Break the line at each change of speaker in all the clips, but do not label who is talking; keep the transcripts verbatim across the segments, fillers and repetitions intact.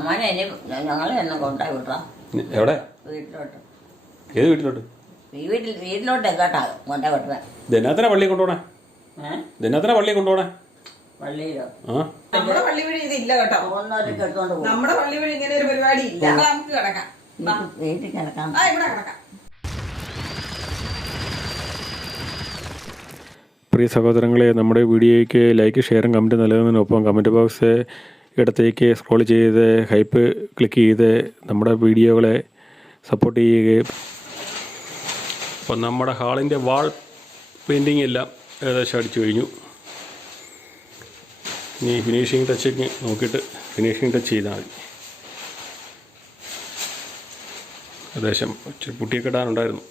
മോനെ ഇനി ഞങ്ങളെ എന്നെ കൊണ്ടുപോയി വിട്ടോ.
എവിടെ?
വീട്ടിലോട്ട്.
ഏത് വീട്ടിലോട്ട്?
ഈ വീട്ടിൽ വീട്ടിലോട്ട് എങ്ങോട്ടാ കൊണ്ടുപോയി വിട്ടേ?
ദിനത്തിനെ പള്ളി കൊണ്ടുപോണേ.
ഏഹ്
ദിനത്തിനെ പള്ളി കൊണ്ടുപോണേ.
പള്ളിയിലോ?
ആ
നമ്മുടെ പള്ളി വഴി ഇതില്ല കേട്ടോ.
പോകുന്നവരൊക്കെ എടുത്തോണ്ട് പോകും.
നമ്മുടെ പള്ളി വഴി ഇങ്ങനെ ഒരു പരിപാടി ഇല്ല. നമുക്ക് കിടക്കാം.
വീട്ടിൽ കിടക്കാം.
ആ ഇവിടെ കിടക്കാം.
പ്രിയ സഹോദരങ്ങളെ, നമ്മുടെ വീഡിയോയ്ക്ക് ലൈക്ക്, ഷെയറും കമൻറ്റ് നൽകുന്നതിനൊപ്പം കമൻറ്റ് ബോക്സ് ഇടത്തേക്ക് സ്ക്രോൾ ചെയ്ത് ഹൈപ്പ് ക്ലിക്ക് ചെയ്ത് നമ്മുടെ വീഡിയോകളെ സപ്പോർട്ട് ചെയ്യുകയും. അപ്പം നമ്മുടെ ഹാളിൻ്റെ വാൾ പെയിൻറ്റിങ് എല്ലാം ഏകദേശം അടിച്ചു കഴിഞ്ഞു. ഇനി ഫിനിഷിങ് ടച്ചിങ് നോക്കിയിട്ട് ഫിനിഷിങ് ടച്ച് ചെയ്താൽ മതി. ഏകദേശം ഇച്ചിരി പുട്ടിയൊക്കെ ഇടാനുണ്ടായിരുന്നു.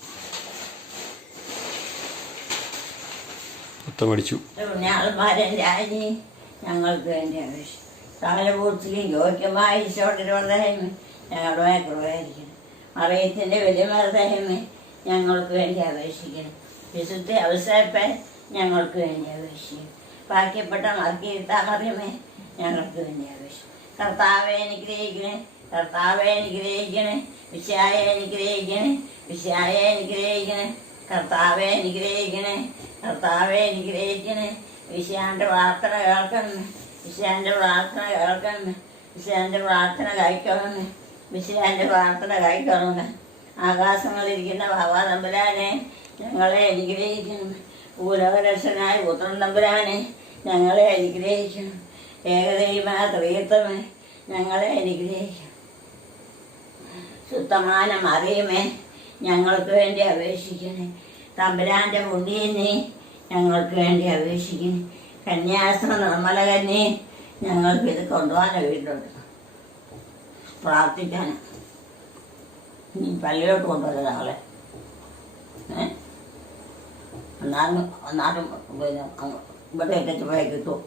മൊത്തം അടിച്ചു.
പുണ്യാളന്മാരെ രാജി ഞങ്ങൾക്ക് വേണ്ടി അപേക്ഷിച്ചു. സകലപൂർത്തിയും യോഗ്യമായ ഈശോടരുവതയമേ ഞങ്ങളുടെ കൃപയായിരിക്കണം. അറിയത്തിൻ്റെ വലിയ മൃതയമേ ഞങ്ങൾക്ക് വേണ്ടി അപേക്ഷിക്കണം. വിശുദ്ധ അവസരപ്പൻ ഞങ്ങൾക്ക് വേണ്ടി അപേക്ഷിക്കണം. ബാക്കിയപ്പെട്ട മർക്കീർത്താമറിയമേ ഞങ്ങൾക്ക് വേണ്ടി അപേക്ഷിക്കും. കർത്താവെ അനുഗ്രഹിക്കണേ, കർത്താവെ അനുഗ്രഹിക്കണേ, വിശായ അനുഗ്രഹിക്കണേ, വിശായ അനുഗ്രഹിക്കണേ, കർത്താവെ അനുഗ്രഹിക്കണേ, കർത്താവെ അനുഗ്രഹിക്കണേ. വിശാന്റെ പ്രാർത്ഥന കേൾക്കണമേ, വിശാന്റെ പ്രാർത്ഥന കേൾക്കണമേ, വിശാന്റെ പ്രാർത്ഥന കഴിക്കണമേ, വിശാന്റെ പ്രാർത്ഥന കഴിക്കണമേ. ആകാശങ്ങളിരിക്കുന്ന ബാബാ തമ്പുരാനെ ഞങ്ങളെ അനുഗ്രഹിക്കണം. ഭൂലോകരക്ഷനായ പുത്രൻ തമ്പുരാനെ ഞങ്ങളെ അനുഗ്രഹിക്കണം. ഏകദൈവമായ ത്രിത്വമേ ഞങ്ങളെ അനുഗ്രഹിക്കണം. ശുദ്ധമായ മറിയമേ ഞങ്ങൾക്ക് വേണ്ടി അപേക്ഷിക്കണേ. തമ്പുരാൻ്റെ പുണ്യനെ ഞങ്ങൾക്ക് വേണ്ടി അപേക്ഷിക്കണേ. കന്യാസ്ത്ര നിർമ്മല കന്യെ ഞങ്ങൾക്ക് ഇത് കൊണ്ടുപോകാൻ വീട്ടിലോട്ട് പ്രാർത്ഥിക്കാൻ. ഇനി പള്ളിയിലോട്ട് കൊണ്ടുവരുന്ന ആളെ ഏ എന്നാലും എന്നാലും പിന്നെ ഇവിടെ ഇട്ടിട്ട് പോയി കിട്ടും.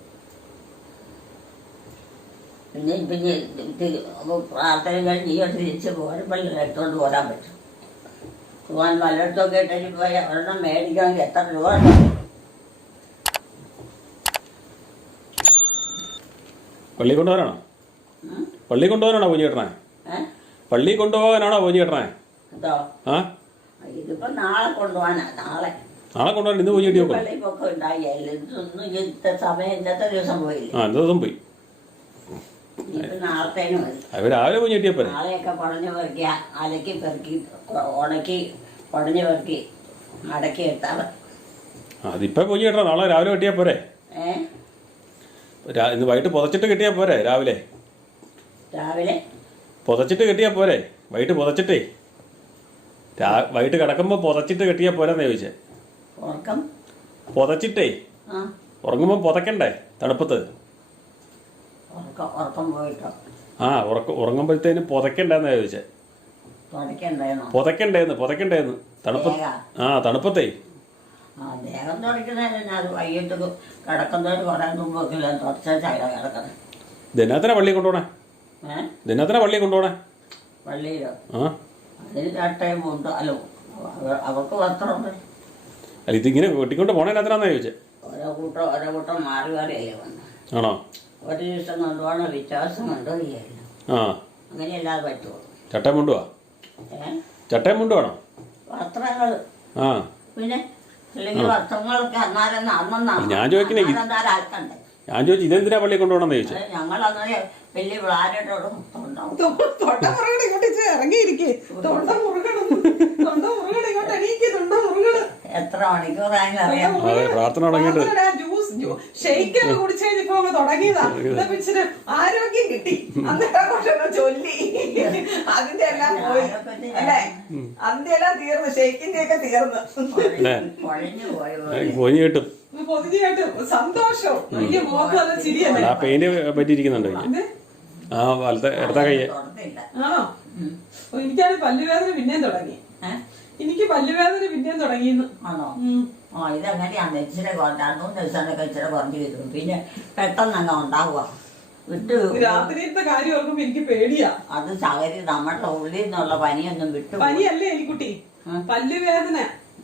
പിന്നെ പിന്നെ പ്രാർത്ഥന കഴിഞ്ഞ് ഈ തിരിച്ച് പോകാൻ പള്ളി എടുത്തുകൊണ്ട് പോരാൻ പറ്റും. പോകാൻ പലയിടത്തൊക്കെ ഇട്ടിട്ട് പോയി ഒരെണ്ണം മേടിക്കണമെങ്കിൽ എത്ര രൂപ ഉണ്ടാവും?
പള്ളി കൊണ്ടുപോകാനാണോ? പള്ളി കൊണ്ടുപോകാനാണോ പൂഞ്ഞി കെട്ടണേ?
ഏഹ്
പള്ളി കൊണ്ടുപോകാനാണോ പൂഞ്ഞി കെട്ടണേ?
എന്തോ
ആ
ഇതിപ്പോ നാളെ കൊണ്ടുപോകാനാ. നാളെ
നാളെ കൊണ്ടുപോകാൻ ഇന്ന് പൂഞ്ഞി കെട്ടി വെക്കണം.
പള്ളിപ്പൊക്കെ ഉണ്ടായില്ല. ഇതൊന്നും ഇന്നത്തെ സമയം ഇന്നത്തെ ദിവസം പോയില്ല.
ആ ഇന്നത്തെ ദിവസം പോയി.
ഇപ്പൊ നാളത്തേന് മതി.
അവർ രാവിലെ പൂഞ്ഞി കെട്ടിയപ്പോ
നാളെയൊക്കെ കുടഞ്ഞു പെറുക്കി അലക്കി പെറുക്കി ഉണക്കി കുടഞ്ഞു പെറുക്കി മടക്കി എടുത്താൽ മതി.
അതിപ്പോ പൂഞ്ഞി കെട്ടണം. നാളെ രാവിലെ കെട്ടിയാൽ പോരെ?
ഏ
ഇന്ന് വൈകിട്ട് പുതച്ചിട്ട് കെട്ടിയാൽ പോരെ? രാവിലെ
രാവിലെ
പുതച്ചിട്ട് കെട്ടിയാൽ പോരെ? വൈകിട്ട് പുതച്ചിട്ടേ രാ വൈകിട്ട് കിടക്കുമ്പോൾ പുതച്ചിട്ട് കെട്ടിയാൽ പോരെന്ന് ചോദിച്ചേ.
ഉറക്കം
പുതച്ചിട്ടേ
ആ
ഉറങ്ങുമ്പോൾ പുതക്കണ്ടേ തണുപ്പത്ത്?
ഉറക്കം ഉറക്കം പോയിട്ടോ?
ആ ഉറക്ക ഉറങ്ങുമ്പോഴത്തേന് പുതക്കണ്ടെന്നാ ചോദിച്ചേ.
തുടയ്ക്കണ്ടേന്നോ?
പുതക്കണ്ടേന്ന് പുതക്കണ്ടേന്ന് തണുപ്പത്ത്. ആ തണുപ്പത്തേ
ആ ദേഹം തുടയ്ക്കുന്നതിന് അത് വൈകിട്ട് കിടക്കുന്നവർ കുറേ മുമ്പൊക്കെ തുടച്ചാൽ കിടക്കണം.
ദിനത്തിനെ പള്ളി കൊണ്ടുപോണേ.
ഏഹ്
ദിനത്തിനെ പള്ളി കൊണ്ടുപോണേ.
പള്ളിയിലോ?
ആ
അതിന് ചട്ടയും മുണ്ട് അല്ലോ അവർക്ക് വസ്ത്രമുണ്ട്.
അല്ല ഇതിങ്ങനെ വെട്ടിക്കൊണ്ട് പോണേ അതിനാന്നാ ചോദിച്ചേ.
ഓരോ കൂട്ടം ഓരോ കൂട്ടം മാറി മാറിയല്ലേ വന്നു.
ആണോ?
ഒരു ദിവസം കൊണ്ടുപോകണം, വ്യത്യാസം കൊണ്ടുപോയില്ല.
ആ
അങ്ങനെയല്ലാതെ പറ്റുമോ?
ചട്ടയും മുണ്ടുവാ?
ഏഹ്
ചട്ടയും മുണ്ടു വേണോ?
വസ്ത്രങ്ങൾ
ആ
പിന്നെ അല്ലെങ്കിൽ വസ്ത്രങ്ങളൊക്കെ അന്നാരം അന്നാരം
ഞാൻ ചോദിക്കണേ
അന്നാരം ആക്കണ്ടേ?
ഞാൻ ചോദിച്ചു ഇതെന്തിനാ പള്ളി കൊണ്ടുപോകണമെന്ന് ചോദിച്ചു.
ഞങ്ങളങ്ങനെ വലിയ പ്ലാനറ്റോടും ഉണ്ടാവും.
തൊണ്ട മുറുകണം ഇങ്ങോട്ട് ഇറങ്ങിയിരിക്കേ. തൊണ്ട മുറുകണം, തൊണ്ട മുറുകണം ഇങ്ങോട്ട് എണീക്ക്. തൊണ്ട മുറുകണം.
എത്ര മണിക്കൂറായാലും അറിയാം.
അതെ പ്രാർത്ഥന തുടങ്ങിയിട്ട്
ജ്യൂസ് ഷെയ്ക്കൊക്കെ കുടിച്ചു കഴിഞ്ഞപ്പോ അങ്ങ് തുടങ്ങിയതാ. ഇച്ചിരി ആരോഗ്യം കിട്ടി. അന്നേരം കൊണ്ടൊക്കെ ചൊല്ലി അതിന്റെ എല്ലാം പോയി അല്ലേ? അതിന്റെ എല്ലാം തീർന്നു. ഷെയ്ക്കിന്റെ ഒക്കെ തീർന്നു.
കുഴഞ്ഞു പോയി
പോയി കിട്ടും.
പൊതിഞ്ഞായിട്ട് സന്തോഷം. വലിയ മോഹം അത് ചിരിയല്ലേ.
ആ പെയിന്റ് പറ്റിയിരിക്കുന്നുണ്ട് എനിക്ക്. ആ വലത്തെ ഇടത്തെ കയ്യെ.
ആണോ? എനിക്കാണ് പല്ലുവേദന പിന്നെയും തുടങ്ങി. എനിക്ക് പല്ലുവേദന പിന്നെയും തുടങ്ങിയെന്ന്.
ആണോ? ആ ഇതെങ്ങനെയാണ് ഇച്ചിരി രണ്ടു മൂന്ന് ദിവസമൊക്കെ ഇച്ചിരി കുറഞ്ഞു വരും. പിന്നെ പെട്ടെന്ന് അങ്ങ് ഉണ്ടാവുക വിട്ടു.
രാത്രിയിലത്തെ കാര്യം ഓർക്കുമ്പോ എനിക്ക് പേടിയാ.
അത് സകരി നമ്മുടെ ഉള്ളിൽ നിന്നുള്ള പനിയൊന്നും വിട്ടു.
പനിയല്ലേ എലിക്കുട്ടി, പല്ലുവേദന.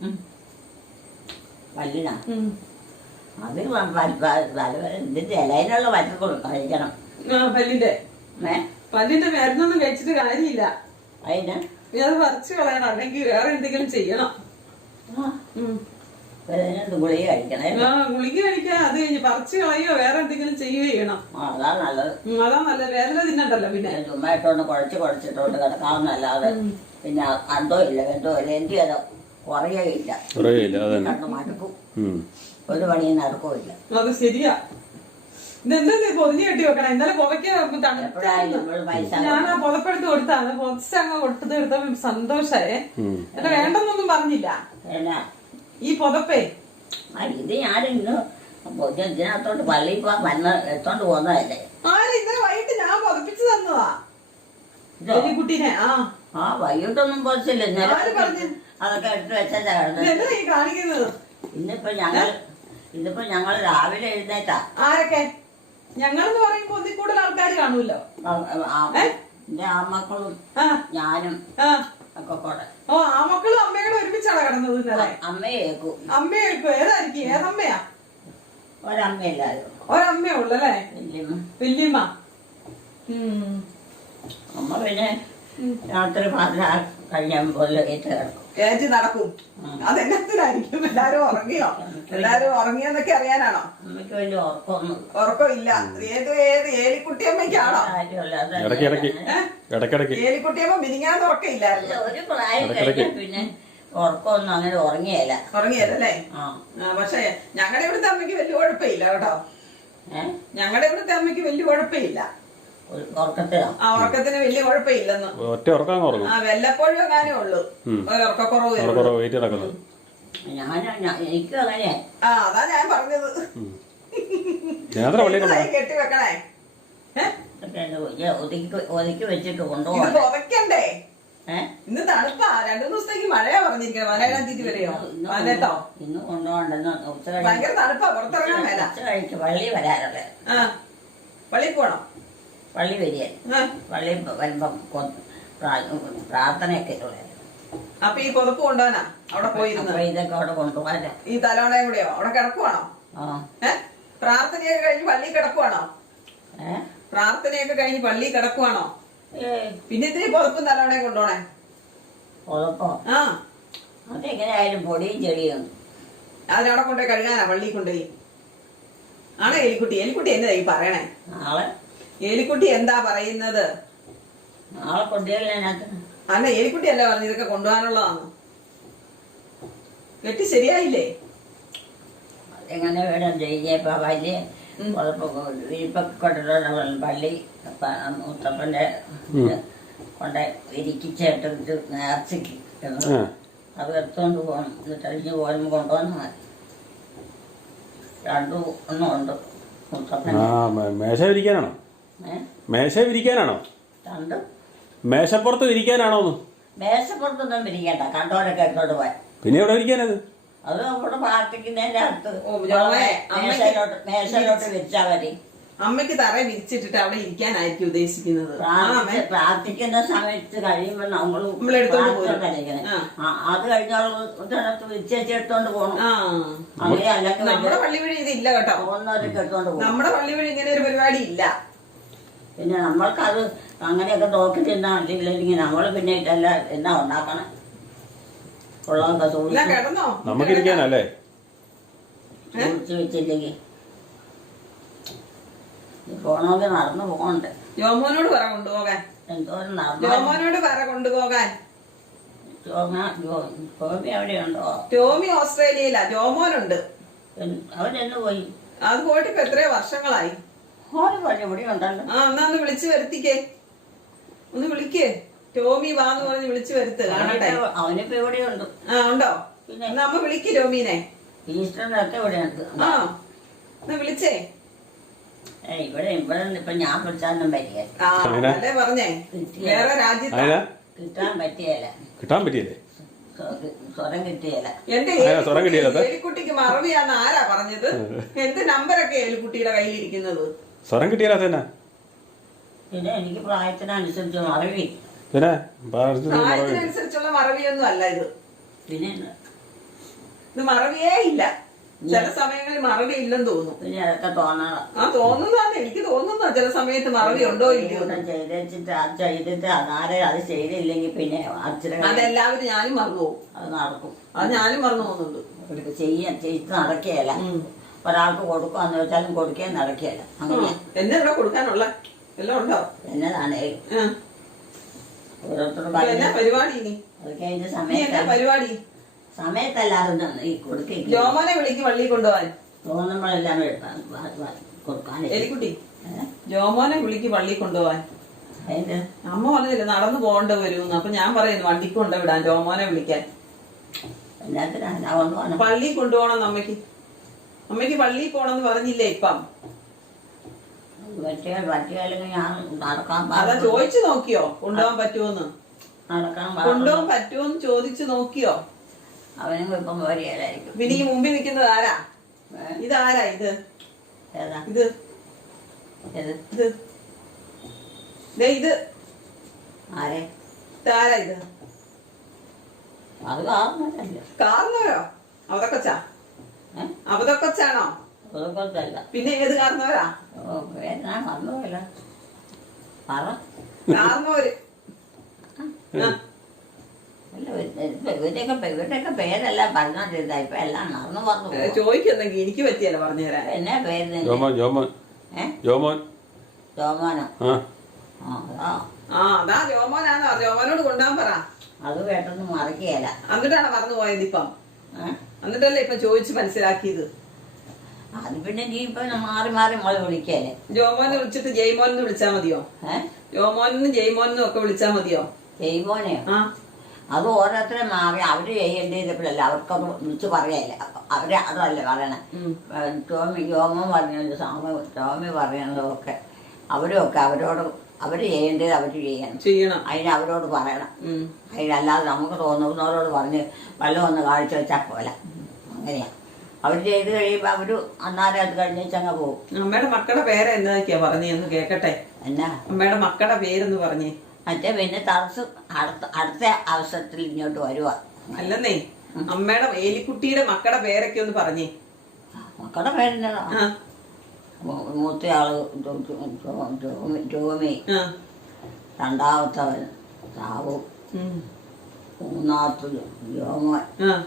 പല്ലിനാ? അത് ഇതിന്റെ ഇലയിലുള്ള പറ്റ കഴിക്കണം.
പല്ലിന്റെ
ഏ
പല്ലിന്റെ മരുന്നൊന്നും കഴിച്ചിട്ട് കാര്യമില്ല.
അതിന്
ഇനി അത് പറിച്ചു കളയണം, അല്ലെങ്കിൽ വേറെ എന്തെങ്കിലും ചെയ്യണം. ഉം.
ഗുളിക കഴിക്കണം.
ആ ഗുളിക കഴിക്കാൻ അത് കഴിഞ്ഞ് പറിച്ചു കളയോ വേറെ എന്തെങ്കിലും ചെയ്യുകയോ ചെയ്യണം.
ആ അതാ നല്ലത്.
ഉം, അതാ നല്ലത്. വേദന തിന്നണ്ടല്ലോ. പിന്നെ
ചുമ്മാ ഇട്ടോണ്ട് കുഴച്ച് കുഴച്ചിട്ടോണ്ട് കിടക്കാവുന്നല്ലാതെ പിന്നെ അന്തോ ഇല്ല എന്തോ ഇല്ല എന്ത് ചെയ്തോ കുറയുകയില്ല. കണ്ട് മടുക്കും. ഒരു പണിയും നടക്കുകയില്ല.
അത് ശരിയാ. ഇതെന്താ പൊതിഞ്ഞ് കെട്ടി വെക്കണം? ഇന്നലെ പുതയ്ക്ക് ഞാൻ ആ പുതപ്പെടുത്ത് കൊടുത്താണ്. പുതച്ചങ്ങ് കൊടുത്തത് എടുത്തപ്പോ സന്തോഷായേ. എന്നെ വേണ്ടെന്നൊന്നും പറഞ്ഞില്ല. ഈ പുതപ്പേ
ഇത് ഞാൻ ഇന്ന് ഇതിനകത്തോട്ട് പള്ളിയിൽ പോവാൻ വന്ന് എടുത്തോണ്ട് പോകുന്നതല്ലേ.
ആര് ഇന്നലെ വൈകിട്ട് ഞാൻ പുതപ്പിച്ചു തന്നതാ കുട്ടീനെ. ആ
ആ വൈകിട്ടൊന്നും പൊതിച്ചില്ല.
ആര് പറഞ്ഞു?
അതൊക്കെ എടുത്ത് വെച്ചാ
എന്താ ഈ കാണിക്കുന്നത്?
ഇന്നിപ്പോ ഞങ്ങൾ ഇന്നിപ്പോ ഞങ്ങൾ രാവിലെ എഴുന്നേറ്റാ.
ആരൊക്കെ? ഞങ്ങളെന്ന് പറയുമ്പോ ഒന്നിൽ കൂടുതൽ ആൾക്കാർ കാണുമല്ലോ.
എന്റെ ആമക്കളും ഞാനും ഒക്കെ കൂടെ.
ഓ ആ മക്കളും അമ്മയോട് ഒരുമിച്ചാണ് കിടന്നത് ഇന്നലെ.
അമ്മയെ കേൾക്കും.
അമ്മയെ കേൾക്കും. ഏതായിരിക്കും? ഏതമ്മയാ?
ഒരമ്മയില്ലായിരുന്നു.
ഒരമ്മയേ ഉള്ളല്ലേ?
വല്യമ്മ.
വല്യമ്മ.
അമ്മ പിന്നെ രാത്രി പാതിര കഴിയാൻ പോലെ കയറ്റി കിടക്കും.
കയറ്റി നടക്കും. അതെന്നത്തിനായിരിക്കും? എല്ലാരും ഉറങ്ങിയോ? എല്ലാരും ഉറങ്ങിയെന്നൊക്കെ അറിയാനാണോ?
അമ്മയ്ക്ക് വലിയ ഉറക്കമൊന്നും
ഉറക്കമില്ല. ഏത് ഏത് ഏലിക്കുട്ടിയമ്മയ്ക്കാണോ? ഏലിക്കുട്ടിയമ്മ മിനിങ്ങാന്ന് ഉറക്കമില്ലായിരുന്നു.
ഒരു പ്രായം കഴിഞ്ഞാൽ പിന്നെ ഉറക്കമൊന്നും അങ്ങനെ ഉറങ്ങിയല്ല.
ഉറങ്ങിയല്ലേ? പക്ഷെ ഞങ്ങളുടെ ഇവിടുത്തെ അമ്മയ്ക്ക് വലിയ കുഴപ്പമില്ല കേട്ടോ. ഞങ്ങളുടെ ഇവിടുത്തെ അമ്മയ്ക്ക് വലിയ കുഴപ്പമില്ല. ആ ഉറക്കത്തിന് വലിയ കുഴപ്പമില്ലെന്ന്. ആ വല്ലപ്പോഴും എങ്ങാനേ ഉള്ളു ഉറക്കക്കുറവ്.
എനിക്കും അങ്ങനെ.
ആ അതാ ഞാൻ പറഞ്ഞത്. കെട്ടി വെക്കണേ.
ഒതുക്കി വെച്ചിട്ട്
ഇത്
കൊണ്ടുപോകാം.
പുതയ്ക്കണ്ടേ? ഇന്ന് തണുപ്പാ. രണ്ടു ദിവസത്തേക്ക് മഴയാ പറഞ്ഞിരിക്കുന്നത്. പതിനേഴാം തീയതി വരെയോ പതിനെട്ടോ?
ഇന്ന് കൊണ്ടുപോകണ്ടെന്ന്
ഭയങ്കര തണുപ്പാ. പുറത്തിറങ്ങാൻ മേല.
ഉച്ച കഴിച്ച് പള്ളി വരാറുള്ളത്.
ആ പള്ളി പോണം.
പള്ളി വരിക. പള്ളി വരുമ്പം പ്രാർത്ഥനയൊക്കെ ഉള്ളത്.
അപ്പൊ ഈ പുതപ്പ് കൊണ്ടുപോകാനാ അവിടെ പോയിരുന്നു?
ഇതൊക്കെ അവിടെ കൊണ്ടുപോകാനാ.
ഈ തലോണയും കൂടെയോ അവിടെ കിടക്കുവാണോ? ഏ പ്രാർത്ഥനയൊക്കെ കഴിഞ്ഞ് പള്ളി കിടക്കുവാണോ?
ഏ
പ്രാർത്ഥനയൊക്കെ കഴിഞ്ഞ് പള്ളി കിടക്കുവാണോ? പിന്നെ ഇത്തിരി പുതപ്പും തലോണയും കൊണ്ടുപോണേ.
പുതപ്പോ?
ആ
അതെങ്ങനെയായാലും പൊടിയും ചെടിയും
അതിനവിടെ കൊണ്ടുപോയി കഴുകാനാ പള്ളി കൊണ്ടുപോയി? ആണോ എലിക്കുട്ടി? എലിക്കുട്ടി എന്നതാ ഈ പറയണേ?
നാളെ
എലിക്കുട്ടി എന്താ പറയുന്നത്?
നാളെ കൊണ്ടുപോയില്ല.
അല്ല എലിക്കുട്ടി അല്ല പറഞ്ഞു ഇതൊക്കെ കൊണ്ടുപോകാനുള്ളതാണ്. കെട്ടി ശരിയായില്ലേ?
എങ്ങനെ വേണം ചെയ്യപ്പ വലിയ വിരിപ്പൊക്കെ കൊണ്ടിട്ടുള്ള പള്ളി മുത്തപ്പന്റെ കൊണ്ട് ഇരിക്കിച്ചിട്ട് നേർച്ചയ്ക്ക് അത് എടുത്തോണ്ട് പോകണം. എന്നിട്ട് അഴിഞ്ഞ് പോരുമ്പോ കൊണ്ടുവന്നാൽ മതി. രണ്ടും ഒന്നും ഉണ്ട്.
മേശ വിരിക്കാനാണോ? മേശ വിരിക്കാനാണോ?
രണ്ടും
മേശപ്പുറത്ത് വിരിക്കാനാണോ?
മേശപ്പുറത്തൊന്നും വിരിക്കണ്ട. കണ്ടോരൊക്കെ എടുത്തോണ്ട് പോയി.
പിന്നെ എവിടെ വിരിക്കാനത്?
അത് നമ്മുടെ പ്രാർത്ഥിക്കുന്നതിന്റെ അടുത്ത് മേശയിലോട്ട് മേശയിലോട്ട് വിരിച്ചാൽ മതി.
അമ്മയ്ക്ക് തറ വിരിച്ചിട്ടിട്ട് അവിടെ ഇരിക്കാനായിരിക്കും ഉദ്ദേശിക്കുന്നത്.
പ്രാർത്ഥിക്കുന്ന സമയത്ത് കഴിയുമ്പോ നമ്മൾ അത് കഴിഞ്ഞോളത്ത് വിരിച്ചെടുത്തോണ്ട് പോകണം. അങ്ങനെ അല്ലെങ്കിൽ
നമ്മുടെ പള്ളി വഴി ഇതില്ല കേട്ടോ.
പോകുന്നവരൊക്കെ എടുത്തോണ്ട് പോകും.
നമ്മുടെ പള്ളി വഴി ഇങ്ങനെ ഒരു പരിപാടി ഇല്ല.
പിന്നെ നമ്മൾക്കത് അങ്ങനെയൊക്കെ നോക്കി തിന്നാൻ ഇല്ലെങ്കിൽ നമ്മൾ പിന്നെ ഇതെല്ലാം എന്നാ ഉണ്ടാക്കണം? ഉള്ളതൊക്കെ
കിടന്നോ
നമുക്കിരിക്കാനല്ലേ
സൂക്ഷിച്ച് വെച്ചില്ലെങ്കിൽ പോണമെങ്കിൽ നടന്നു പോകണ്ടേ?
ജോമോനോട് പറ കൊണ്ടുപോകാൻ.
എന്തോരം നടന്നു.
ജോമോനോട് പറ കൊണ്ടുപോകാൻ.
ടോമി എവിടെയുണ്ടോ?
ടോമി ഓസ്ട്രേലിയയിലാ. ജോമോനുണ്ട്.
അവരെന്ന് പോയി?
അത് പോയിട്ട് ഇപ്പൊ എത്രയോ വർഷങ്ങളായി.
ഇവിടെ ഉണ്ടല്ലോ.
ആ എന്നാ ഒന്ന് വിളിച്ചു വരുത്തിക്കേ. ഒന്ന് വിളിക്കേ. ടോമി വാന്ന് പറഞ്ഞ് വിളിച്ചു വരുത്ത് കാണട്ടെ.
അവനിപ്പോ എവിടെയുണ്ട്?
ആ ഉണ്ടോ? പിന്നെ നമ്മ വിളിക്ക് ടോമീനെ.
ഈസ്റ്ററിനൊക്കെ ഇവിടെയുണ്ട്.
ആ എന്നാ വിളിച്ചേ.
ഇവിടെ ഇവിടെ ഇപ്പൊ ഞാൻ വിളിച്ചാലും പറ്റിയ
അല്ലേ പറഞ്ഞേ. വേറെ രാജ്യത്ത്
കിട്ടാൻ പറ്റിയല്ല.
കിട്ടാൻ പറ്റിയല്ലേ?
സ്വരം കിട്ടിയല്ല.
എന്റെ എലിക്കുട്ടിക്ക് മറവിയാന്ന് ആരാ പറഞ്ഞത്? എന്ത് നമ്പരൊക്കെ എലിക്കുട്ടിയുടെ കയ്യിലിരിക്കുന്നത്?
സ്വരം കിട്ടിയാല.
പിന്നെ എനിക്ക് പ്രായത്തിനനുസരിച്ച് മറവി.
പിന്നെ
പ്രായത്തിനനുസരിച്ചുള്ള മറവിയൊന്നും അല്ല ഇത്.
പിന്നെ
ഇത് മറവിയേ ഇല്ല. ചില സമയങ്ങളിൽ മറവി ഇല്ലെന്ന് തോന്നുന്നു.
പിന്നെ അതൊക്കെ തോന്നണം.
ആ തോന്നുന്നതാണ് എനിക്ക് തോന്നുന്ന ചില സമയത്ത് മറവി ഉണ്ടോ ഇല്ലയോ
ചെയ്തിട്ട് അത് ചെയ്തിട്ട് അതാരെ അത് ചെയ്തില്ലെങ്കിൽ പിന്നെ അച്ഛനെ
അതെല്ലാവരും ഞാനും മറന്നു പോകും.
അത് നടക്കും.
അത് ഞാനും മറന്നു പോകുന്നുണ്ട്.
ചെയ്യാൻ ചെയ്ത് നടക്കുകയല്ല. ഒരാൾക്ക് കൊടുക്കാന്ന് വെച്ചാലും കൊടുക്കാൻ നടക്കുകയല്ല. അങ്ങനെ
എന്നെ ഇവിടെ കൊടുക്കാനുള്ള എല്ലാം ഉണ്ടോ?
എന്നതാണേലും ഓരോരുത്തർ
എന്നാ പരിപാടി ഇനി?
അതൊക്കെ അതിന്റെ
എന്നാ
സമയത്ത്
പരിപാടി?
സമയത്തല്ലാതെ ഈ കൊടുക്കുക
ജോമോനെ വിളിക്ക് പള്ളി കൊണ്ടുപോവാൻ.
തോന്നുമ്പോഴെല്ലാം കൊടുക്കാൻ.
എലിക്കുട്ടി ജോമോനെ വിളിക്ക് പള്ളി കൊണ്ടുപോവാൻ.
അതിന്റെ
അമ്മ പറഞ്ഞില്ല നടന്നു പോകേണ്ട വരുമെന്ന്. അപ്പൊ ഞാൻ പറയുന്നു വണ്ടിക്ക് കൊണ്ടുവിടാൻ ജോമോനെ വിളിക്കാൻ.
എല്ലാത്തിനും
പള്ളി കൊണ്ടുപോകണം അമ്മയ്ക്ക്. അമ്മയ്ക്ക് പള്ളിയിൽ പോണെന്ന് പറഞ്ഞില്ലേ ഇപ്പം?
പറ്റിയാൽ പറ്റിയാലെങ്കിൽ ഞാൻ നടക്കാൻ
അതാ ചോദിച്ചു നോക്കിയോ കൊണ്ടുപോകാൻ പറ്റുമോന്ന്?
നടക്കാൻ
കൊണ്ടുപോകാൻ പറ്റുമോന്ന് ചോദിച്ചു നോക്കിയോ?
അവനും ഇപ്പം വരികയായിരിക്കും.
പിന്നെ ഈ മുമ്പിൽ നിൽക്കുന്നത് ആരാ? ഇതാരാ ഇത്?
ഏതാ
ഇത്
ഇത്
ഇത് ദേ ഇത്
ആരെ?
ഇതാരാ ഇത്?
അത് കാരണമല്ല.
കാരണവരോ? അവതൊക്കെച്ചാ? അവതൊക്കെച്ചാണോ?
അതൊക്കെയല്ല.
പിന്നെ ഏത് കാരണവരാ?
വേദന വന്നതല്ല പറ.
കാരണവര്
അല്ല ഇവരുടെയൊക്കെ ഇവരുടെയൊക്കെ പേരെല്ലാം പറഞ്ഞോണ്ടിരുന്ന ഇപ്പൊ എല്ലാം നടന്നു വന്നു.
ചോദിക്കുന്നെങ്കിൽ എനിക്ക് പറ്റിയല്ല പറഞ്ഞുതരാൻ.
എന്നാ പേര്?
ജോമോൻ ജോമോൻ
ഏ
ജോമോൻ
ജോമോനോ?
ആ
അതാ
ആ അതാ ജോമോനാന്നോ? ജോമോനോട് കൊണ്ടുപോകാൻ പറ.
അത് പെട്ടെന്ന് മറക്കുകയല്ല.
എന്നിട്ടാണ് മറന്നു പോയത് ഇപ്പം? എന്നിട്ടല്ലേ ഇപ്പം ചോദിച്ച് മനസ്സിലാക്കിയത്?
അത് പിന്നെ നീ ഇപ്പൊ മാറി മാറി നമ്മള് വിളിക്കല്ലേ.
ജോമോനെ വിളിച്ചിട്ട് ജയ്മോനെന്ന് വിളിച്ചാ മതിയോ?
ഏഹ്
ജോമോനും ജയ്മോനും ഒക്കെ വിളിച്ചാ മതിയോ?
ജയ്മോനെയോ?
ആ
അത് ഓരോരുത്തരെ മാറി അവര് ചെയ്യേണ്ടപ്പോഴല്ല അവർക്കത് വിളിച്ച് പറയല്ല. അവര് അതല്ലേ പറയണേ. ടോമി ജോമോൻ പറഞ്ഞത് സ്വാമി ടോമി പറയണതൊക്കെ അവരും ഒക്കെ അവരോട് അവര് ചെയ്യേണ്ടത് അവര് ചെയ്യണം
ചെയ്യണം
അതിന് അവരോട് പറയണം. അതിനല്ലാതെ നമുക്ക് തോന്നുന്നവരോട് പറഞ്ഞ് വെള്ളം ഒന്ന് കാഴ്ച വെച്ചാൽ പോലെ അങ്ങനെയാ. അവര് ചെയ്ത് കഴിയുമ്പോ അവര് അന്നാരം അത് കഴിഞ്ഞങ്ങ് പോകും.
അമ്മയുടെ മക്കളുടെ പേര് എന്നതൊക്കെയാ പറഞ്ഞെന്ന് കേക്കട്ടെ.
എന്നാ
അമ്മയുടെ മക്കളുടെ പേരെന്ന് പറഞ്ഞേ.
മറ്റേ പിന്നെ തടസ്സം അടുത്ത അടുത്ത അവസരത്തിൽ ഇങ്ങോട്ട് വരുവാ.
അല്ലെന്നേ അമ്മയുടെ എലിക്കുട്ടിയുടെ മക്കളുടെ പേരൊക്കെ ഒന്ന് പറഞ്ഞേ.
മക്കളുടെ പേരെന്നതാ? മൂത്തയാള് ടോമി, രണ്ടാമത്തവൻ സാവു, മൂന്നാമത്തെ ജോമോൻ,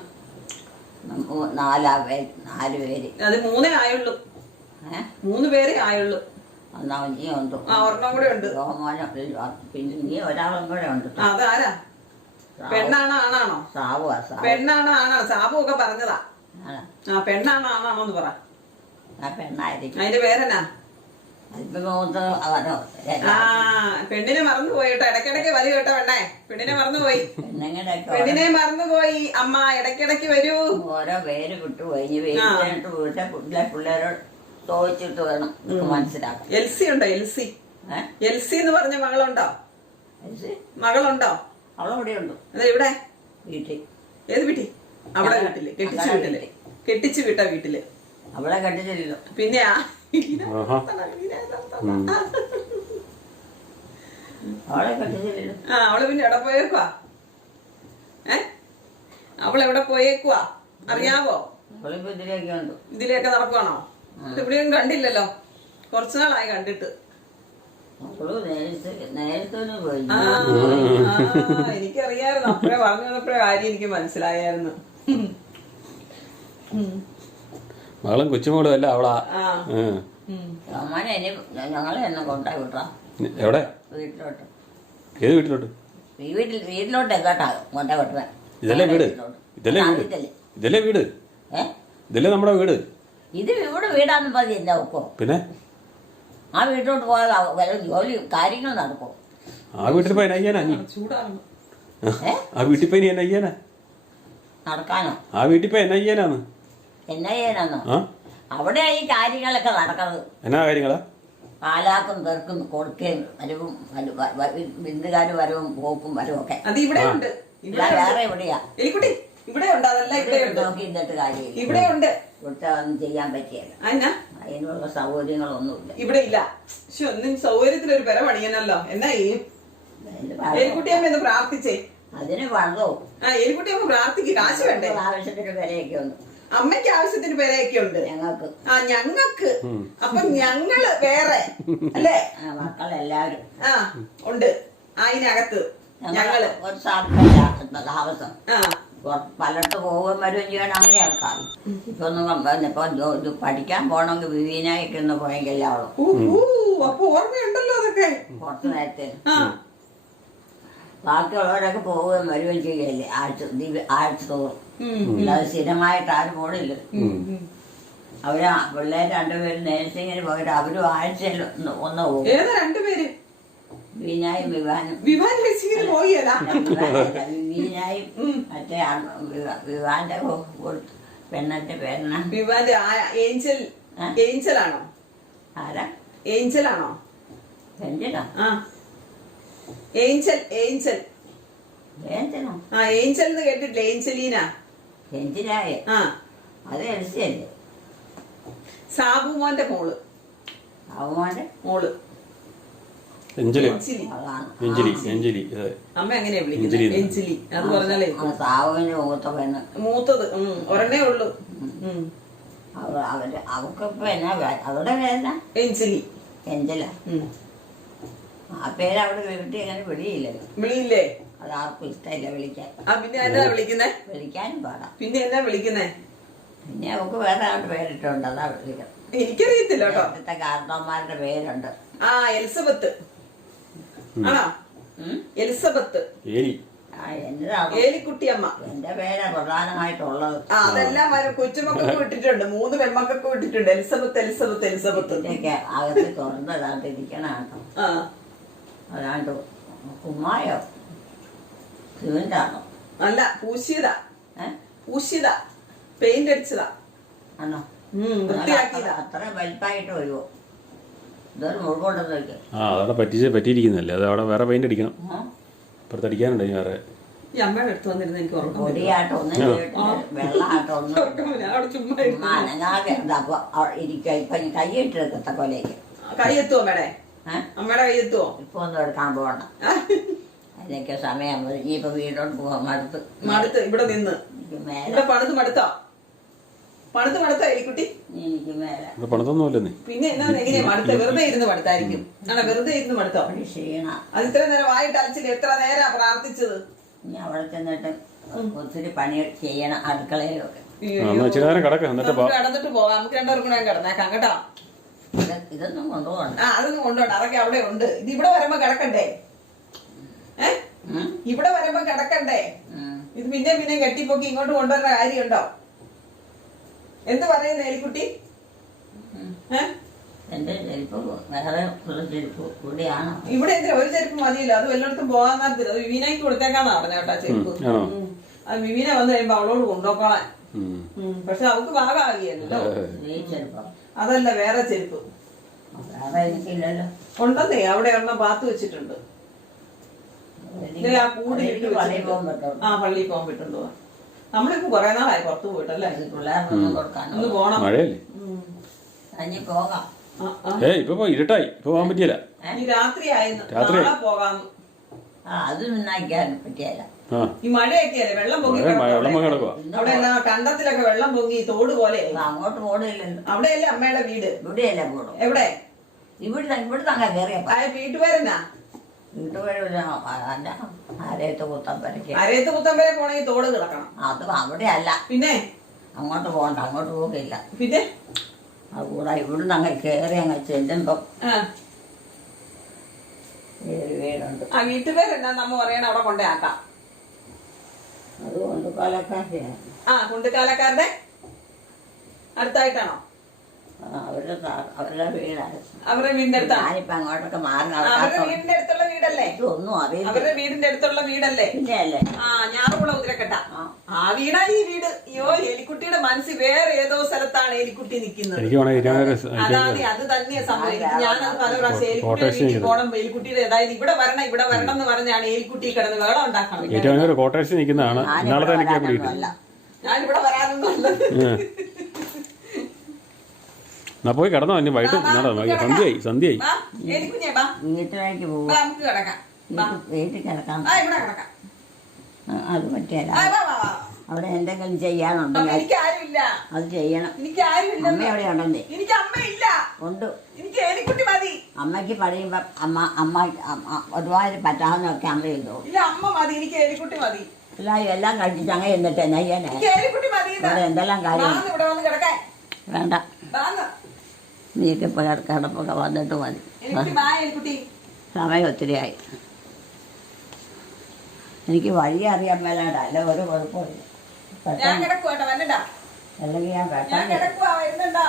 നാലാ പേര് നാല് പേര്.
അത് മൂന്നേ ആയുള്ളൂ.
ഏഹ്
മൂന്ന് പേരേ ആയുള്ളൂ.
എന്നാ നീ ഉണ്ട്
ഒരെണ്ണം കൂടെ ഉണ്ട്.
ജോമോനെ പിന്നെ നീ ഒരാളും കൂടെ ഉണ്ട്.
അതാരാ? പെണ്ണാണോ ആണാണോ?
സാവുവാ. സാവു
പെണ്ണാണോ ആണാണോ? സാബു ഒക്കെ പറഞ്ഞതാ. ആ പെണ്ണാണോ ആണാണോ എന്ന് പറ.
ആ പെണ്ണായിരിക്കും.
അതിന്റെ പേരെന്നാ?
അതിപ്പോ മൂത്ത അവനോ?
ആ പെണ്ണിനെ മറന്നുപോയി കേട്ടോ. ഇടയ്ക്കിടയ്ക്ക് വരൂ കേട്ടോ പെണ്ണേ. പെണ്ണിനെ മറന്നുപോയി. പെണ്ണിനെ മറന്നുപോയി അമ്മ. ഇടയ്ക്കിടയ്ക്ക് വരൂ.
ഓരോ പേര് വിട്ടുപോയി. ഇനി വീട്ടിലോട്ട് വീട്ടെ പിള്ളേ പിള്ളേരോട് ചോദിച്ചിട്ട് വേണം മനസ്സിലാക്കാം.
എൽസി ഉണ്ടോ? എൽസി എൽസി എന്ന് പറഞ്ഞ മകളുണ്ടോ? മകളുണ്ടോ?
അവളെവിടെ ഉണ്ട്?
അതെ ഇവിടെ
വീട്ടിൽ.
ഏത് വീട്ടിൽ? അവിടെ വീട്ടില്. കെട്ടിച്ചു വീട്ടില്. കെട്ടിച്ചു വിട്ട വീട്ടില്.
അവളെ കെട്ടിച്ചില്ലല്ലോ.
പിന്നെ
അവളെ കെട്ടിച്ചില്ലല്ലോ.
ആ അവള് പിന്നെ എവിടെ പോയേക്കുവാ? ഏ അവളെവിടെ പോയേക്കുവാ അറിയാവോ?
അവളിപ്പോ ഇതിലേക്ക് ഉണ്ട്.
ഇതിലേക്ക് നടക്കുവാണോ? ഇവിടെയൊന്നും കണ്ടില്ലല്ലോ. കുറച്ചു നാളായി കണ്ടിട്ട്. എനിക്കറിയായിരുന്നു. അപ്പഴേ പറഞ്ഞു വന്നപ്പോഴേ കാര്യം എനിക്ക് മനസ്സിലായായിരുന്നു.
മകളും കൊച്ചുമോളും അല്ല അവളാ.
ഞങ്ങളെ എന്നെ കൊണ്ടായി വിട്ടാ.
എവിടെ?
വീട്ടിലോട്ട്.
ഏത് വീട്ടിലോട്ട്?
വീട്ടിൽ വീട്ടിലോട്ട് എങ്ങോട്ടാ കൊണ്ടായി വിട്ടേ?
ഇതല്ലേ വീട്? ഇതല്ലേ വീട്? ഇതല്ലേ വീട്?
ഏ
ഇതല്ലേ നമ്മുടെ വീട്?
ഇത് ഇവിടെ വീടാന്ന് പറഞ്ഞ എന്താ ഒക്കോ?
പിന്നെ
ആ വീട്ടിലോട്ട് പോയാൽ വല്ല ജോലി കാര്യങ്ങൾ നടക്കോ?
ആ വീട്ടിൽ പോയി അയ്യാനാ നീ? ആ വീട്ടിൽ പോയി നീ എന്നെ അയ്യാനാ
നടക്കാനോ? ആ
വീട്ടിൽ പോയി എന്നെ അയ്യാനാന്ന്.
എന്നാ ചെയ്യാനാന്നോ? അവിടെ ഈ കാര്യങ്ങളൊക്കെ നടക്കുന്നത്.
എന്നാ കാര്യങ്ങളാ?
പാലാക്കും പേർക്കും കൊടുക്കുകയും വരവും ബിന്ദുകാര് വരവും പോക്കും വരവും ഒക്കെ
അത് ഇവിടെ ഉണ്ട്.
വേറെ എവിടെയാ
എലിക്കുട്ടി ഇവിടെ ഉണ്ട്. അതല്ല ഇവിടെ ഉണ്ട്.
നോക്കി ഇന്നിട്ട് കാര്യം
ഇവിടെ ഉണ്ട്.
ഇവിടുത്തെ ഒന്നും ചെയ്യാൻ പറ്റിയല്ല.
അതിനാ
അതിനുള്ള സൗകര്യങ്ങളൊന്നുമില്ല
ഇവിടെ ഇല്ല. പക്ഷെ ഒന്നും സൗകര്യത്തിനൊരു പെര പണിയണല്ലോ. എന്നാ ഈ എലിക്കുട്ടിയമ്മ എന്ന് പ്രാർത്ഥിച്ചേ.
അതിന് പണതോ
ആ എലിക്കുട്ടിയമ്മ പ്രാർത്ഥിക്ക്. കാശ് വേണ്ടേ?
ആവശ്യത്തിന് വിലയൊക്കെ ഒന്ന് അമ്മയ്ക്ക് ആവശ്യത്തിന് പേരൊക്കെ ഉണ്ട്
ഞങ്ങൾക്ക്
ആ ഞങ്ങക്ക്. അപ്പൊ ഞങ്ങള് വേറെ അല്ലേ?
മക്കളെല്ലാവരും
ആ ഉണ്ട് അതിനകത്ത് ഞങ്ങള്
ഒരു സ്ഥലത്തല്ല താമസം.
ആ
പലയിടത്ത് പോകുകയും വരികയും ചെയ്യണം. അങ്ങനെ ആൾക്കാർ ഇപ്പൊ ഒന്നും ഇപ്പൊ പഠിക്കാൻ പോകണമെങ്കിൽ വിവീനായിട്ട് ഒന്ന് പോയെങ്കിൽ അവളും
അപ്പൊ ഓർമ്മയുണ്ടല്ലോ അതൊക്കെ
കുറച്ച് നേരത്തെ. ബാക്കിയുള്ളവരൊക്കെ പോവുകയും വരികയും ചെയ്യല്ലേ ആഴ്ച ആഴ്ച തോറും. അല്ലാതെ സ്ഥിരമായിട്ട് ആരും പോണില്ല. അവര് പിള്ളേർ രണ്ടുപേരും നേഴ്സിങ്ങിന് പോയിട്ട് അവരും ആഴ്ചയിൽ ഒന്ന് ഒന്ന് പോകും.
ഏതാ രണ്ടുപേര്?
വിനായും വിവാനും.
വിവാൻ നേഴ്സിങ്ങിന് പോയതാ?
വിനായും മറ്റേ വിവാന്റെ പെണ്ണന്റെ പേരണ
വിവാന്റെ ഏഞ്ചൽ. ഏഞ്ചൽ ആണോ?
ആരാ?
ഏഞ്ചൽ ആണോ?
എഞ്ചലോ?
ആ ഏഞ്ചൽ. ഏഞ്ചൽ
ഏഞ്ചലോ?
ആ ഏഞ്ചൽ എന്ന് കേട്ടിട്ടില്ല? ഏഞ്ചലീന.
എഞ്ചിനായ
ആ
അത് എൽസിയല്ലേ?
സാബുമോന്റെ മോള്.
അവമാന്റെ
മോള്
എഞ്ചലി.
അതാണ്
എഞ്ചലി. എഞ്ചലി.
അമ്മ എങ്ങനെയാ വിളിക്കുന്നത്? എഞ്ചലി. അത് പറഞ്ഞാലേ
സാവുവിന്റെ മൂത്ത പെണ്ണ്.
മൂത്തത് ഒരെണ്ണേ ഉള്ളു.
അവര് അവക്കിപ്പോ എന്നാ അവരുടെ പേരെന്നാ?
എഞ്ചലി.
എഞ്ചല. ആ പേര് അവിടെ വീട്ടിൽ അങ്ങനെ വിളിയില്ലല്ലോ.
വിളിയില്ലേ?
അത് ആർക്കും ഇഷ്ടമില്ല വിളിക്കാൻ.
ആ പിന്നെ എന്നാ വിളിക്കുന്നേ?
വിളിക്കാനും പാടാം.
പിന്നെ എന്നാ വിളിക്കുന്നേ?
പിന്നെ അവക്ക് വേറെ ആയിട്ട് പേരിട്ടുണ്ട്. അതാ വിളിക്കണം.
എനിക്കറിയത്തില്ല കേട്ടോ.
ഇവിടുത്തെ കാരണവന്മാരുടെ പേരുണ്ട്.
ആ എലിസബത്ത് ആണോ? എലിസബത്ത്. ഏലിക്കുട്ടിയമ്മ.
എന്റെ പേരാ പ്രധാനമായിട്ടുള്ളത്.
ആ അതെല്ലാം കൊച്ചുമക്കൾക്ക് വിട്ടിട്ടുണ്ട്. മൂന്ന് പെൺമക്കൾക്ക് വിട്ടിട്ടുണ്ട്. Elizabeth Elizabeth Elizabeth.
അകത്ത് തുറന്നതാണ്ട് ഇരിക്കണോ?
ആ
അതാണ്ട് കുമ്മായോ സിമെന്റാണോ?
അല്ല പൂശിയതാ. പൂശിയതാ. പെയിന്റ് അടിച്ചതാ.
ആണോ?
വൃത്തിയാക്കിയതാ.
അത്ര വലിപ്പായിട്ട് വരുമോ? ഇതൊരു മുഴുകൊണ്ടെന്ന് വയ്ക്കും.
ആ അതവിടെ പറ്റിച്ച് പറ്റിയിരിക്കുന്നല്ലേ. അത് അവിടെ വേറെ പെയിന്റ് അടിക്കണം. ഇപ്പുറത്ത് അടിക്കാനുണ്ട് ഇനി വേറെ.
ഈ അമ്മയുടെ അടുത്ത് വന്നിരുന്ന എനിക്ക് ഉറക്കം.
പൊടിയാട്ടോ ഒന്നും വെള്ളാട്ടോ ഒന്നും അനങ്ങാതെ അപ്പൊ ഇരിക്കുക. ഇപ്പൊ കൈയിട്ടെടുക്കത്ത കൊലേക്ക്
കൈ എത്തുവോ അമ്മയുടെ? അമ്മയുടെ കൈ എത്തുവോ?
ഇപ്പൊ ഒന്നും എടുക്കാൻ പോകണം. അതിനൊക്കെ സമയം ഇനിയിപ്പൊ വീടോട്ട് പോകാം. മടുത്ത്
മടുത്ത് ഇവിടെ നിന്ന് ഇവിടെ പണിത് മടുത്തോ? പണിത് മടുത്തോ എലിക്കുട്ടി?
എനിക്ക് മേലെ
പണിതൊന്നുമില്ലെന്നേ.
പിന്നെ എന്നാ എങ്ങനെയാ മടുത്ത? വെറുതെ ഇരുന്ന് മടുത്തായിരിക്കും. ആണോ? വെറുതെ ഇരുന്ന് മടുത്തോ?
ക്ഷീണ.
അത് ഇത്ര നേരം വായിട്ട് അലച്ചില്ല. എത്ര നേരാ പ്രാർത്ഥിച്ചത്?
ഇനി അവിടെ ചെന്നിട്ട് ഒത്തിരി പണി ചെയ്യണം അടുക്കളയിലൊക്കെ.
കടന്നിട്ട് പോവാം. നമുക്ക് രണ്ടുപേർക്കും ഞാൻ കിടന്നേക്കാം കേട്ടോ.
ഇതൊന്നും കൊണ്ടുപോകണ്ട.
ആ അതൊന്നും കൊണ്ടുപോകണ്ട. അതൊക്കെ അവിടെ ഉണ്ട്. ഇത് ഇവിടെ വരുമ്പോ കിടക്കണ്ടേ? ഏ ഇവിടെ വരുമ്പോ കിടക്കണ്ടേ? ഇത് പിന്നെ പിന്നെ കെട്ടിപ്പൊക്കി ഇങ്ങോട്ട് കൊണ്ടുവരുന്ന കാര്യമുണ്ടോ? എന്ത് പറയുന്നു എലിക്കുട്ടി?
എന്റെ ചെരുപ്പ് വേറെ ചെരുപ്പ് കൂടിയാണോ?
ഇവിടെ എന്തിനാ? ഒരു ചെരുപ്പ് മതിയല്ലോ. അത് വല്ലയിടത്തും പോകാൻ നേരത്തില്ല. അത് വിവീനയ്ക്ക് കൊടുത്തേക്കാന്നാ പറഞ്ഞ കേട്ടാ ചെരുപ്പ്. അത് വിവീന വന്നു കഴിയുമ്പോ അവളോട് കൊണ്ടുപോക്കോളാൻ. പക്ഷെ അവക്ക് ഭാഗമാകിയല്ലോ. അതല്ല വേറെ ചെരുപ്പ്.
വേറെ എനിക്കില്ലല്ലോ.
ഉണ്ടെന്നേ അവിടെ ഒരെണ്ണം പാത്ത് വെച്ചിട്ടുണ്ട്. ആ കൂടി
പള്ളിയിൽ പോകാൻ പറ്റും.
ആ പള്ളിയിൽ പോകാൻ പറ്റുണ്ടോ? നമ്മളിപ്പോ കൊറേ നാളായി പുറത്തു പോയിട്ടല്ലേ?
പിള്ളേർക്കൊന്നും കൊടുക്കാൻ
ഒന്ന് പോണം.
മഴയല്ലേ?
ഇനി പോകാം.
ഏ ഇപ്പൊ ഇരുട്ടായി. ഇപ്പൊ പോകാൻ പറ്റിയല്ല.
ഈ രാത്രി ആയിരുന്നു. നാളെ പോകാം.
ആ അത് നന്നാക്കാൻ പറ്റിയല്ല.
ഈ മഴയൊക്കെയല്ലേ? വെള്ളം പൊങ്ങി അവിടെ എല്ലാം കണ്ടത്തിലൊക്കെ വെള്ളം പൊങ്ങി തോട് പോലെ.
അങ്ങോട്ട് പോണില്ലല്ലോ.
അവിടെയല്ലേ അമ്മയുടെ വീട്?
ഇവിടെയല്ലേ പോടും.
എവിടെ?
ഇവിടെ ഇവിടെ തങ്ങ കയറിയപ്പോ
വീട്ടുപേരെന്നാ?
വീട്ടുപേര് അരയത്ത് കുത്തമ്പരക്ക്.
അരയത്ത് കുത്തമ്പരെ പോണെങ്കിൽ തോട് കിടക്കണം.
അത് അവിടെ അല്ല. പിന്നെ അങ്ങോട്ട് പോകണ്ട. അങ്ങോട്ട് പോകില്ല.
പിന്നെ
അതുകൂടെ ഇവിടുന്ന് അങ്ങ് കയറി അങ്ങ് ചെല്ലുമ്പോ വീടുണ്ട്.
ആ വീട്ടുപേരെന്നാ നമ്മ പറയണ അവിടെ കൊണ്ടേ ആക്കാം.
അത് കൊണ്ടുകാലക്കാരെയാണ്.
ആ കുണ്ടുകാലക്കാരുടെ അടുത്തായിട്ടാണോ?
അവരുടെ അവരുടെ വീടാണ്.
അവരുടെ വീടിന്റെ അടുത്താണ്.
ഞാനിപ്പോ അങ്ങോട്ടൊക്കെ മാറി.
അവരുടെ വീടിന്റെ അടുത്തുള്ള വീടല്ലേ?
ഒന്നും അറിയില്ല.
അവരുടെ വീടിന്റെ അടുത്തുള്ള വീടല്ലേ?
പിന്നെ അല്ലേ?
ആ ഞാറുകുള ഉതിരക്കട്ട. ആ വീടാ ഈ വീട്. അയ്യോ എലിക്കുട്ടിയുടെ മനസ്സിൽ വേറെ ഏതോ സ്ഥലത്താണ് എലിക്കുട്ടി നിൽക്കുന്നത്. അതാണ് അത് തന്നെയാ സംഭവിക്കുന്നത്. ഞാനത് പല പ്രാവശ്യം എലിക്കുട്ടിയുടെ വീട്ടിൽ പോകണം. എലിക്കുട്ടിയുടെ ഏതായാലും ഇവിടെ വരണം ഇവിടെ വരണം എന്ന് പറഞ്ഞാണ് എലിക്കുട്ടി കിടന്ന് വേളം ഉണ്ടാക്കണം. ഞാനിവിടെ വരാനൊന്നും
എന്നാ പോയി കിടന്നോ. ഇനി വൈകിട്ട് സന്ധ്യയായി. സന്ധ്യയായി
വീട്ടിലേക്ക് പോകും.
നമുക്ക് കിടക്കാം.
വീട്ടിൽ കിടക്കാം.
ഇവിടെ കിടക്കാം.
അത് പറ്റിയല്ല. അവിടെ എന്തെങ്കിലും
അമ്മ,
ചെയ്യാനുണ്ടെങ്കിൽ
എനിക്ക് ആരുമില്ല,
അത് ചെയ്യണം.
എനിക്ക് ആരുമില്ല,
അമ്മ എവിടെ ഉണ്ടെന്നേ?
എനിക്ക് അമ്മയില്ല,
ഉണ്ട്.
എനിക്ക് ഏലിക്കുട്ടി മതി.
അമ്മയ്ക്ക് പണിയുമ്പം അമ്മ അമ്മ അമ്മ ഒരുപാട് പറ്റാവുന്നതൊക്കെ അമ്മ ചെയ്തു.
ഇല്ല, അമ്മ മതി, എനിക്ക് ഏലിക്കുട്ടി മതി.
എല്ലാം എല്ലാം കഴിച്ചിട്ട് അങ്ങനെ എന്നിട്ട് എന്നാ ചെയ്യാനേ?
എനിക്ക് ഏലിക്കുട്ടി മതി.
ഇവിടെ എന്തെല്ലാം കാര്യം
വാന്ന് ഇവിടെ വന്ന് കിടക്കാൻ.
വേണ്ട.
വാന്ന്.
നീക്ക് ഇപ്പോൾ കിടപ്പൊക്കെ വന്നിട്ട് മതി.
എനിക്ക് വാ ഏലിക്കുട്ടി.
സമയം ഒത്തിരിയായി. എനിക്ക് വഴി അറിയാൻ മേലാണ്ട, അല്ല ഒരു കുഴപ്പമില്ല.
ഞാൻ
പെട്ടെന്ന്
കിടക്കുവാ കേട്ടോ, വരണ്ട.
അല്ലെങ്കിൽ ഞാൻ
ഞാൻ
പെട്ടെന്ന്
കിടക്കുവാ, വരുന്നുണ്ടോ?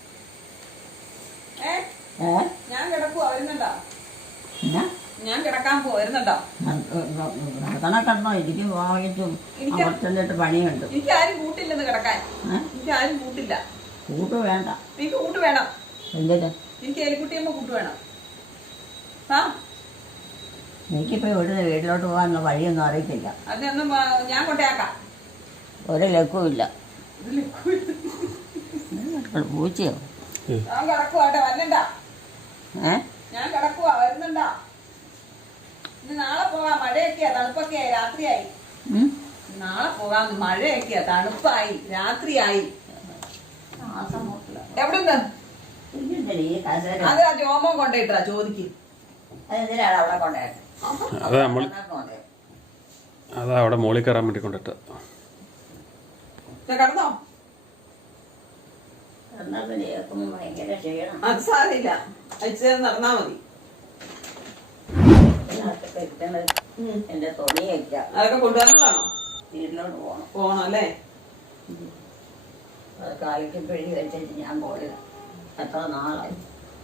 ഏ
ഏ
ഞാൻ കിടക്കുവാ, വരുന്നുണ്ടോ?
എന്നാ
ഞാൻ കിടക്കാൻ പോ, വരുന്നുണ്ടോ?
നടക്കണ കിടന്നോ? എനിക്ക് പോയിട്ടും
എനിക്ക്
അവർത്തന്നിട്ട് പണിയുണ്ട്.
എനിക്ക് ആരും കൂട്ടില്ലെന്ന് കിടക്കാൻ.
ഏ
എനിക്ക് ആരും കൂട്ടില്ല.
കൂട്ട് വേണ്ട.
എനിക്ക് കൂട്ട് വേണം.
എന്തിന്?
എനിക്ക് ഏലിക്കുട്ടിയമ്മ കൂട്ട് വേണം. ആ
എനിക്കിപ്പോൾ ഇവിടുന്ന് വീട്ടിലോട്ട് പോകാനുള്ള വഴിയൊന്നും അറിയത്തില്ല.
അതിനൊന്നും ആ, ഞാൻ കൊണ്ടേക്കാം.
ഒരു ലക്കവും ഇല്ല.
ഇതില്
പൂച്ചയോ?
ഞാൻ കിടക്കുവാ കേട്ടോ, വരണ്ട.
ഏ
ഞാൻ കിടക്കുവാ, വരുന്നുണ്ടോ? ഇനി നാളെ പോകാം, മഴയൊക്കെയാ, തണുപ്പൊക്കെയായി, രാത്രിയായി.
ഉം?
നാളെ പോകാം, മഴയൊക്കെയാ, തണുപ്പായി, രാത്രിയായി. എവിടുന്ന്?
ഇരിക്കുന്നില്ലേ ഈ കസേര?
അത് ആ ജോമോൻ കൊണ്ടുപോയിട്ടാ ചോദിക്കും.
അതെന്തിനാണ് അവിടെ കൊണ്ടുപോയത്?
അതാ നമ്മൾ അതാ അവിടെ മോളിൽ കയറാൻ വേണ്ടി കൊണ്ടിട്ട്.
കിടന്നോ?
എന്നാൽ പിന്നെ കേൾക്കുമ്പോൾ ഭയങ്കര ക്ഷീണം.
അത് സാരമില്ല, അയച്ചു നടന്നാ മതി.
ഇതിനകത്തൊക്കെ ഇരിക്കുന്നത് എൻ്റെ തുണി വയ്ക്കാം.
അതൊക്കെ കൊണ്ടുവരണതാണോ?
വീട്ടിലോട്ട് പോകണം.
പോണം അല്ലേ?
അത് കാലിക്ക് പിഴി വെച്ചിട്ട് ഞാൻ പോയില്ല. എത്ര നാളായി.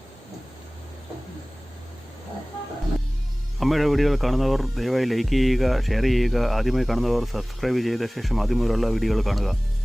അമ്മയുടെ വീഡിയോകൾ കാണുന്നവർ ദയവായി ലൈക്ക് ചെയ്യുക, ഷെയർ ചെയ്യുക. ആദ്യമായി കാണുന്നവർ സബ്സ്ക്രൈബ് ചെയ്ത ശേഷം ആദ്യം മുതലുള്ള വീഡിയോകൾ കാണുക.